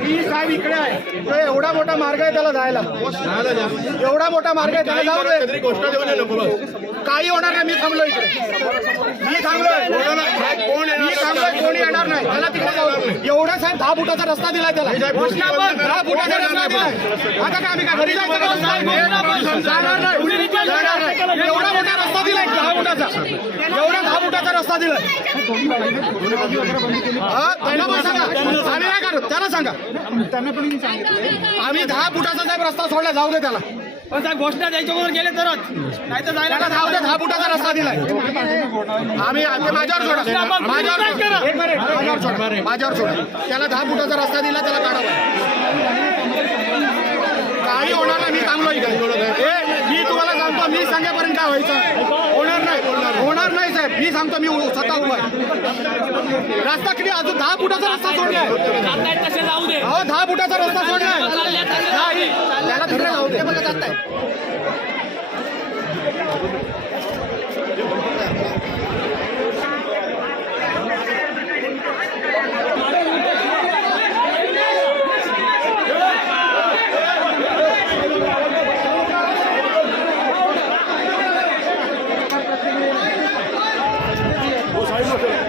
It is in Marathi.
मी साहेब इकडे आहे. तो एवढा मोठा मार्ग आहे त्याला जायला. एवढा मोठा मार्ग आहे त्याला जाऊ दे. काही होणार नाही मी थांबलो इकडे. मी थांबलोय. मी थांबलोय कोणी येणार नाही. त्याला तिकडे जाऊ दे. एवढा साहेब दहा फुटाचा रस्ता दिलाय त्याला. दहा फुटाचा रस्ता दिलाय. आता काय आम्ही काय घरी जायचं का? जाणार नाही जाणार नाही. एवढा मोठा रस्ता दिलाय दहा फुटाचा एवढा दहा फुटाचा रस्ता दिलाय त्याला पण सांगा. आम्ही काय करत त्याला सांगा. आम्ही दहा फुटाचा साहेब रस्ता सोडला जाऊ दे त्याला. पण साहेब घोषणा द्यायच्या बरोबर गेले तरच. नाही तर जायला त्याला जाऊ दे दहा फुटाचा रस्ता दिलाय. आम्ही आम्ही माझ्यावर सोडा. माझ्यावर माझ्यावर सोडा. माझ्यावर सोडा. त्याला दहा फुटाचा रस्ता दिला त्याला काढावा काही होणार नाही मी थांबलो इकडे ए, मी तुम्हाला सांगतो मी सांगेपर्यंत काय व्हायचं होणार नाही साहेब मी सांगतो मी उ- स्वतः उभा आहे. रस्ता किती अजून दहा फुटाचा रस्ता सोडलाय. जातायत अहो दहा फुटाचा रस्ता सोडलाय. चालले तसे जाऊ दे त्याला तिकडे जाऊ दे. え、待って。